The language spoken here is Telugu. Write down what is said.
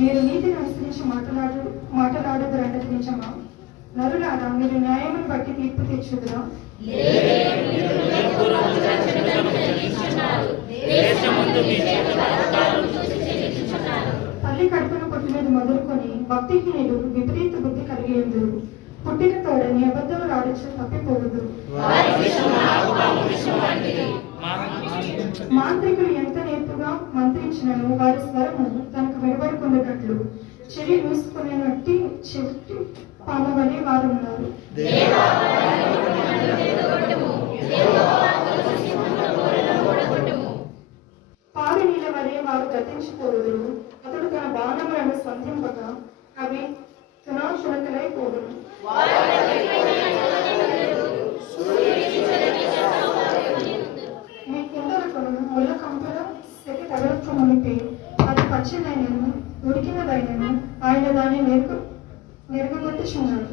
మీరు నీతిని అనుసరించి మాట్లాడదురన్నది నిజమా? నరులారా, మీరు న్యాయమును బట్టి తీర్పు తెచ్చుదురా? తల్లి కడుపున పుట్టినది మొదలుకొని భక్తిహీనులు విపరీత బుద్ధి కలిగి ఉందరు. పుట్టిన తోడని అబద్ధములు ఆడించ తప్పిపోవద్దు. మాంత్రికులు ఎంత నేర్పుగా మంత్రించినను వారి స్వరము తనకు వినబడుకున్నట్లు చెవి మూసుకునేనట్టి చెవిటి పాము వలె వారు ఉన్నారు. పాడి నీళ్ళ వలె వారు గతించిపోదురు. అతడు తన బాణములను స్పందింపగా అవి తునాతునకలైపోదురు. మీ కుండలకును ముళ్ళ కంపల సెటి తగలక మునిపి అది పచ్చిదైనను ఉడికినదైనను ఆయన దాన్ని నెరగొట్టుచున్నాడు.